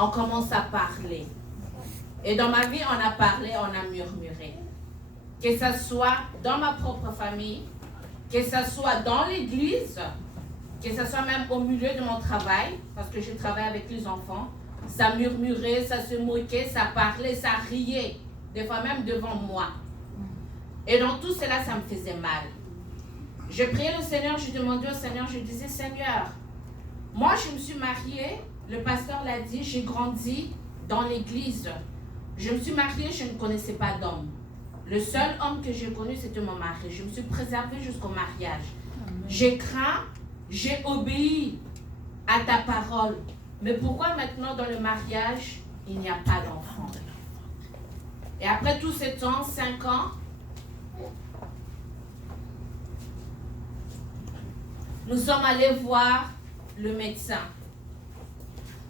on commence à parler. Et dans ma vie, on a parlé, on a murmuré. Que ce soit dans ma propre famille, que ce soit dans l'église, que ce soit même au milieu de mon travail, parce que je travaille avec les enfants, ça murmurait, ça se moquait, ça parlait, ça riait, des fois même devant moi. Et dans tout cela, ça me faisait mal. Je priais le Seigneur, je demandais au Seigneur, je disais, Seigneur, moi je me suis mariée, le pasteur l'a dit, j'ai grandi dans l'église. Je me suis mariée, je ne connaissais pas d'homme. Le seul homme que j'ai connu, c'était mon mari. Je me suis préservée jusqu'au mariage. J'ai craint, j'ai obéi à ta parole. Mais pourquoi maintenant dans le mariage, il n'y a pas d'enfant? Et après tout ce temps, 5 ans, nous sommes allés voir le médecin.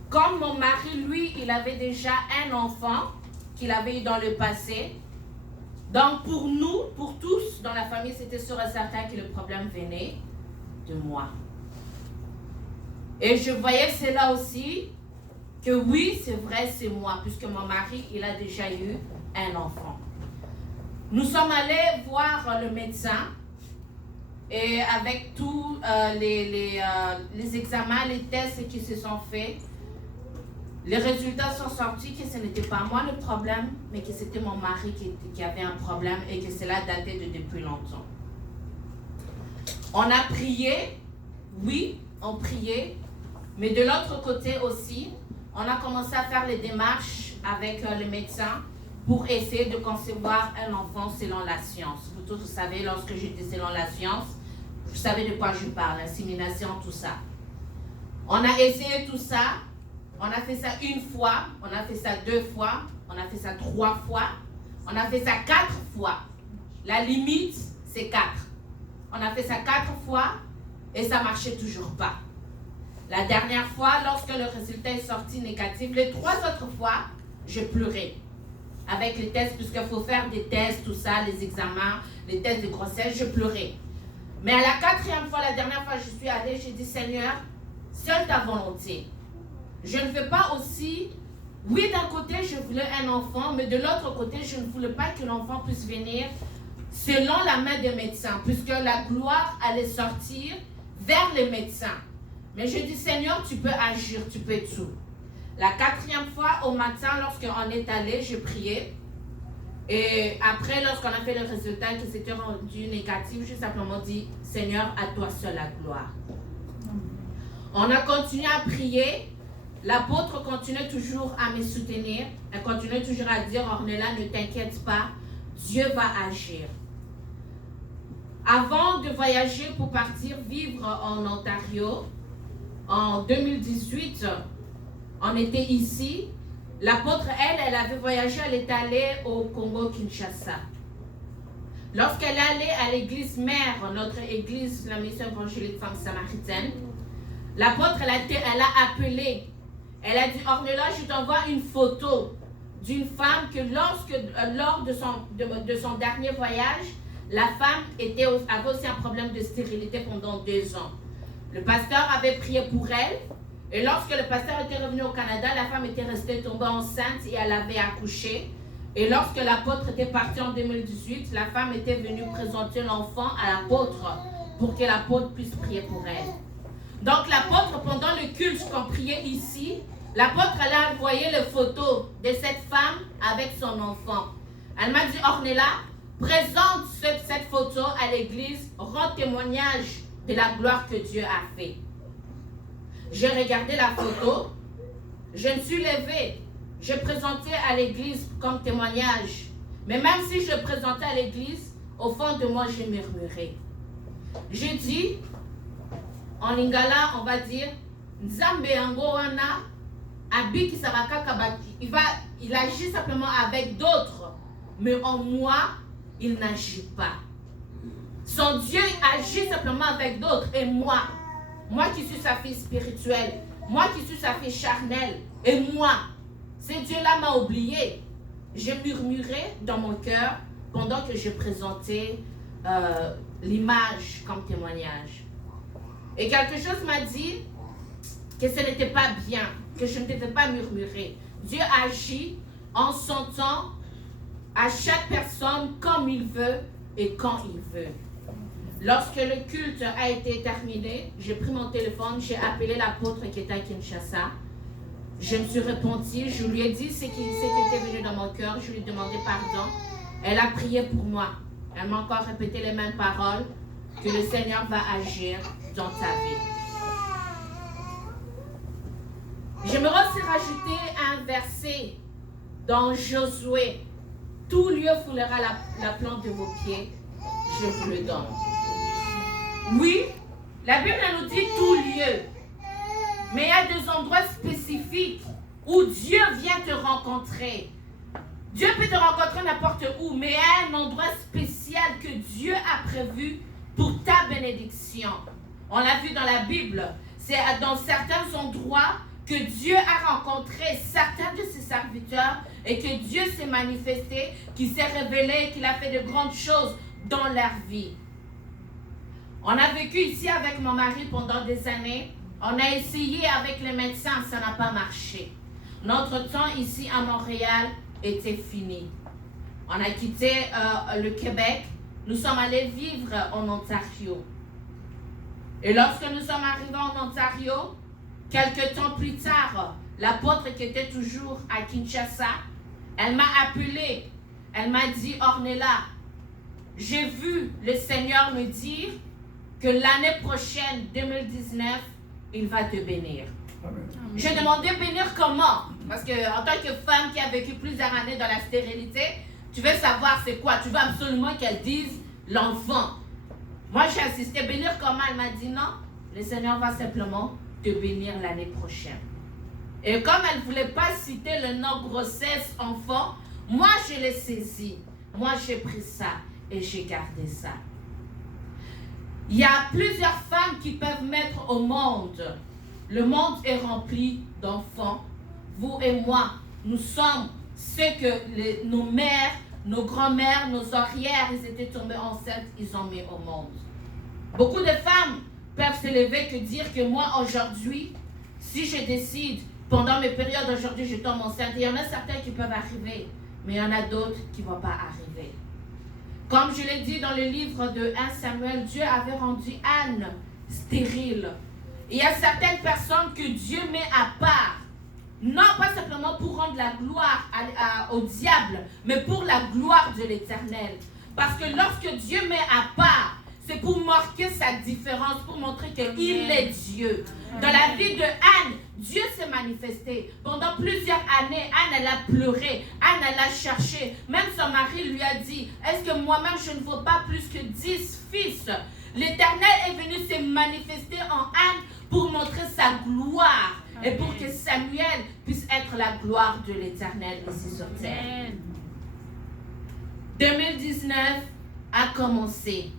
Comme mon mari, lui, il avait déjà un enfant qu'il avait eu dans le passé. Donc pour nous, pour tous dans la famille, c'était sûr et certain que le problème venait de moi. Et je voyais cela aussi, que oui, c'est vrai, c'est moi, puisque mon mari, il a déjà eu un enfant. Nous sommes allés voir le médecin, et avec tous les examens, les tests qui se sont faits, les résultats sont sortis que ce n'était pas moi le problème, mais que c'était mon mari qui avait un problème et que cela datait de depuis longtemps. On a prié, oui, on priait, mais de l'autre côté aussi, on a commencé à faire les démarches avec le médecin pour essayer de concevoir un enfant selon la science. Vous tous, vous savez, lorsque je dis selon la science, vous savez de quoi je parle, insémination, tout ça. On a essayé tout ça, on a fait ça 1 fois, on a fait ça 2 fois, on a fait ça 3 fois, on a fait ça 4 fois. La limite, c'est 4. On a fait ça 4 fois et ça ne marchait toujours pas. La dernière fois, lorsque le résultat est sorti négatif, les 3 autres fois, je pleurais. Avec les tests, puisqu'il faut faire des tests, tout ça, les examens, les tests de grossesse, je pleurais. Mais à la 4e fois, la dernière fois, je suis allée, j'ai dit, Seigneur, seule ta volonté. Je ne veux pas aussi, oui, d'un côté, je voulais un enfant, mais de l'autre côté, je ne voulais pas que l'enfant puisse venir selon la main des médecins, puisque la gloire allait sortir vers les médecins. Mais je dis, Seigneur, tu peux agir, tu peux tout. La 4e fois, au matin, lorsqu'on est allé, je priais. Et après, lorsqu'on a fait le résultat qui s'était rendu négatif, j'ai simplement dit, Seigneur, à toi seul la gloire. On a continué à prier. L'apôtre continuait toujours à me soutenir. Elle continuait toujours à dire, Ornella, ne t'inquiète pas, Dieu va agir. Avant de voyager pour partir vivre en Ontario, en 2018, on était ici. L'apôtre, elle avait voyagé, elle est allée au Congo-Kinshasa. Lorsqu'elle est allée à l'église mère, notre église, la mission évangélique femme samaritaine, l'apôtre, elle a appelé. Elle a dit, Ornella, je t'envoie une photo d'une femme que lors de son dernier voyage, la femme avait aussi un problème de stérilité pendant 2 ans. Le pasteur avait prié pour elle. Et lorsque le pasteur était revenu au Canada, la femme était restée tombée enceinte et elle avait accouché. Et lorsque l'apôtre était parti en 2018, la femme était venue présenter l'enfant à l'apôtre pour que l'apôtre puisse prier pour elle. Donc l'apôtre, pendant le culte qu'on priait ici, l'apôtre allait envoyer les photos de cette femme avec son enfant. Elle m'a dit, Ornella, présente cette photo à l'église, rends témoignage de la gloire que Dieu a fait. J'ai regardé la photo, je me suis levée, je présentais à l'église comme témoignage. Mais même si je présentais à l'église, au fond de moi, j'ai murmuré. J'ai dit, en lingala, on va dire, Nzambe yango wana, abiki sabaka kabaki. Il agit simplement avec d'autres, mais en moi, il n'agit pas. Son Dieu agit simplement avec d'autres, et moi qui suis sa fille spirituelle, moi qui suis sa fille charnelle, et moi, ce Dieu-là m'a oublié. J'ai murmuré dans mon cœur pendant que je présentais l'image comme témoignage. Et quelque chose m'a dit que ce n'était pas bien que je ne devais pas murmurer. Dieu agit en son temps à chaque personne comme il veut et quand il veut. Lorsque le culte a été terminé, j'ai pris mon téléphone, j'ai appelé l'apôtre qui était à Kinshasa. Je me suis repentie, je lui ai dit ce qui était venu dans mon cœur, je lui ai demandé pardon. Elle a prié pour moi. Elle m'a encore répété les mêmes paroles, que le Seigneur va agir dans ta vie. J'aimerais aussi rajouter un verset dans Josué. Tout lieu foulera la plante de vos pieds, je vous le donne. Oui, la Bible nous dit tout lieu. Mais il y a des endroits spécifiques où Dieu vient te rencontrer. Dieu peut te rencontrer n'importe où, mais il y a un endroit spécial que Dieu a prévu pour ta bénédiction. On l'a vu dans la Bible. C'est dans certains endroits que Dieu a rencontré certains de ses serviteurs et que Dieu s'est manifesté, qu'il s'est révélé, qu'il a fait de grandes choses dans leur vie. On a vécu ici avec mon mari pendant des années. On a essayé avec les médecins, ça n'a pas marché. Notre temps ici à Montréal était fini. On a quitté le Québec. Nous sommes allés vivre en Ontario. Et lorsque nous sommes arrivés en Ontario, quelques temps plus tard, l'apôtre qui était toujours à Kinshasa, elle m'a appelé. Elle m'a dit, Ornella, j'ai vu le Seigneur me dire que l'année prochaine, 2019, il va te bénir. Amen. J'ai demandé bénir comment? Parce que en tant que femme qui a vécu plusieurs années dans la stérilité, tu veux savoir c'est quoi? Tu veux absolument qu'elle dise l'enfant. Moi, j'ai insisté, bénir comment? Elle m'a dit non, le Seigneur va simplement te bénir l'année prochaine. Et comme elle ne voulait pas citer le nom grossesse, enfant, moi, je l'ai saisi. Moi, j'ai pris ça et j'ai gardé ça. Il y a plusieurs femmes qui peuvent mettre au monde. Le monde est rempli d'enfants. Vous et moi, nous sommes ceux que nos mères, nos grands-mères, nos arrières, ils étaient tombés enceintes, ils ont mis au monde. Beaucoup de femmes peuvent se lever que dire que moi, aujourd'hui, si je décide, pendant mes périodes aujourd'hui, je tombe enceinte. Il y en a certains qui peuvent arriver, mais il y en a d'autres qui ne vont pas arriver. Comme je l'ai dit dans le livre de 1 Samuel, Dieu avait rendu Anne stérile. Et il y a certaines personnes que Dieu met à part. Non pas simplement pour rendre la gloire au diable, mais pour la gloire de l'Éternel. Parce que lorsque Dieu met à part, c'est pour marquer sa différence, pour montrer qu'il est Dieu. Dans la vie de Anne, Dieu s'est manifesté. Pendant plusieurs années, Anne, elle a pleuré. Anne, elle a cherché. Même son mari lui a dit, est-ce que moi-même, je ne vaux pas plus que 10 fils? L'Éternel est venu se manifester en Anne pour montrer sa gloire. Amen. Et pour que Samuel puisse être la gloire de l'Éternel ici sur terre. 2019 a commencé.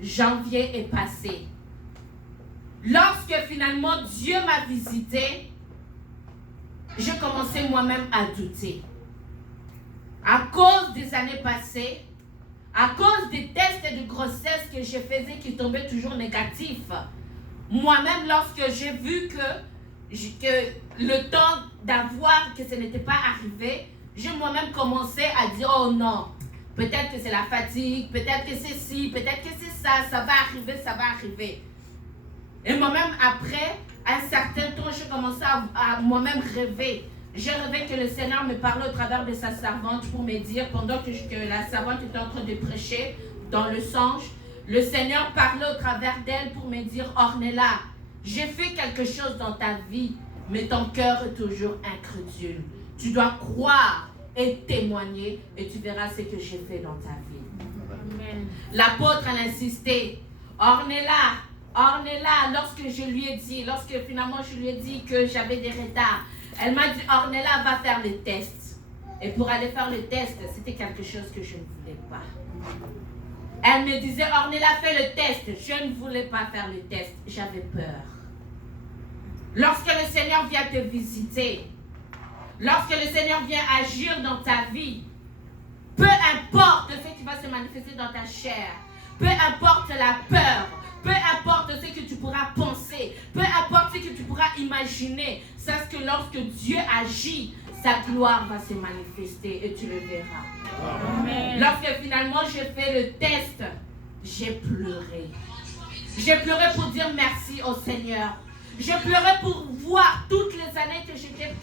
Janvier est passé. Lorsque finalement Dieu m'a visité, j'ai commencé moi-même à douter. À cause des années passées, à cause des tests de grossesse que je faisais qui tombaient toujours négatifs, moi-même lorsque j'ai vu que le temps d'avoir, que ce n'était pas arrivé, j'ai moi-même commencé à dire, oh non, peut-être que c'est la fatigue, peut-être que c'est ci, peut-être que c'est ça va arriver, ça va arriver. Et moi-même, après un certain temps, j'ai commencé à moi-même rêver. J'ai rêvé que le Seigneur me parlait au travers de sa servante pour me dire, pendant que la servante était en train de prêcher dans le songe, le Seigneur parlait au travers d'elle pour me dire, Ornella, j'ai fait quelque chose dans ta vie, mais ton cœur est toujours incrédule. Tu dois croire et témoigner et tu verras ce que j'ai fait dans ta vie. Amen. L'apôtre a insisté, Ornella, lorsque finalement je lui ai dit que j'avais des retards, elle m'a dit, Ornella va faire le test. Et pour aller faire le test, c'était quelque chose que je ne voulais pas. Elle me disait, Ornella, fais le test. Je ne voulais pas faire le test, j'avais peur. Lorsque le Seigneur vient te visiter, lorsque le Seigneur vient agir dans ta vie, peu importe ce qui va se manifester dans ta chair, peu importe la peur, peu importe ce que tu pourras penser, peu importe ce que tu pourras imaginer, sache que lorsque Dieu agit, sa gloire va se manifester et tu le verras. Amen. Lorsque finalement j'ai fait le test, j'ai pleuré. J'ai pleuré pour dire merci au Seigneur. J'ai pleuré pour voir toutes les années que j'étais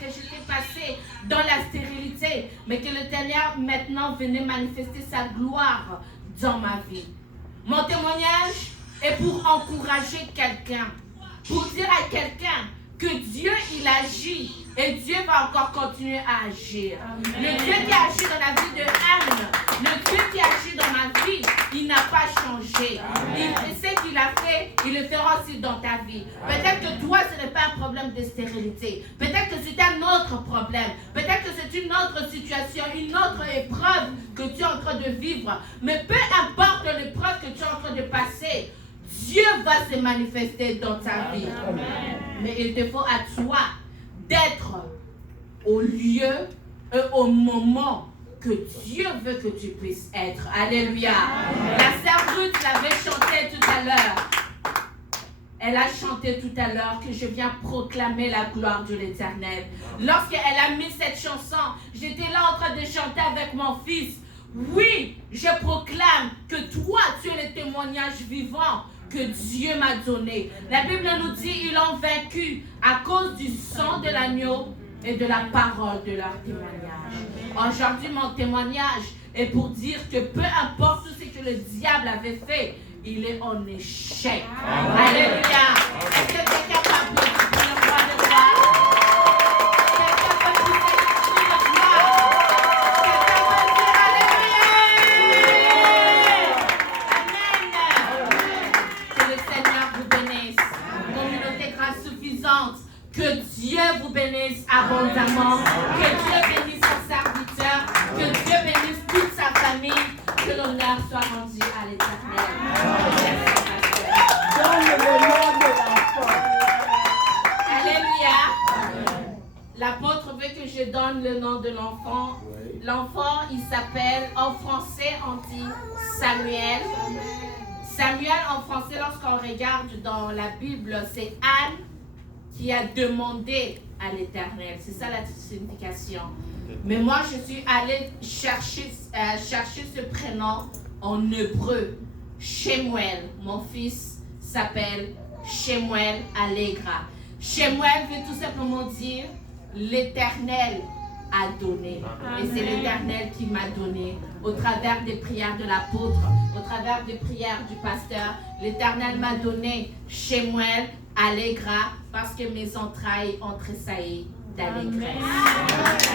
passée dans la stérilité, mais que le Seigneur maintenant venait manifester sa gloire dans ma vie. Mon témoignage est pour encourager quelqu'un, pour dire à quelqu'un que Dieu, il agit et Dieu va encore continuer à agir. Amen. Le Dieu qui agit dans la vie de Anne, le Dieu qui agit dans ma vie, il n'a pas changé. Il sait qu'il a fait, il le fera aussi dans ta vie. Peut-être que toi, ce n'est pas un problème de stérilité. Peut-être que c'est un autre problème. Peut-être que c'est une autre situation, une autre épreuve que tu es en train de vivre. Mais peu importe l'épreuve que tu es en train de passer, Dieu va se manifester dans ta vie. Amen. Mais il te faut à toi d'être au lieu et au moment que Dieu veut que tu puisses être. Alléluia. Amen. La sœur Ruth l'avait chanté tout à l'heure. Elle a chanté tout à l'heure que je viens proclamer la gloire de l'Éternel. Lorsqu'elle a mis cette chanson, j'étais là en train de chanter avec mon fils. Oui, je proclame que toi, tu es le témoignage vivant que Dieu m'a donné. La Bible nous dit ils l'ont vaincu à cause du sang de l'agneau et de la parole de leur témoignage. Aujourd'hui, mon témoignage est pour dire que peu importe tout ce que le diable avait fait, il est en échec. Alléluia. Est-ce que quelqu'un peut applaudir pour le roi de gloire? Quelqu'un peut pousser le cri de gloire? Quelqu'un peut dire Alléluia. Amen. Que le Seigneur vous bénisse. Communauté grâce suffisante. Que Dieu vous bénisse abondamment. Que Dieu bénisse son serviteur. Que Dieu bénisse toute sa famille. Que l'honneur soit rendu à l'Éternel. Dans le nom de l'enfant. Alléluia. L'apôtre veut que je donne le nom de l'enfant. L'enfant, il s'appelle, en français, on dit Samuel. Samuel, en français, lorsqu'on regarde dans la Bible, c'est Anne qui a demandé à l'Éternel. C'est ça la signification. Mais moi, je suis allée chercher ce prénom en hébreu. Shemuel. Mon fils s'appelle Shemuel Allegra. Shemuel veut tout simplement dire l'Éternel a donné. Amen. Et c'est l'Éternel qui m'a donné. Au travers des prières de l'apôtre, au travers des prières du pasteur, l'Éternel m'a donné Shemuel Allegra parce que mes entrailles ont tressailli d'allégresse.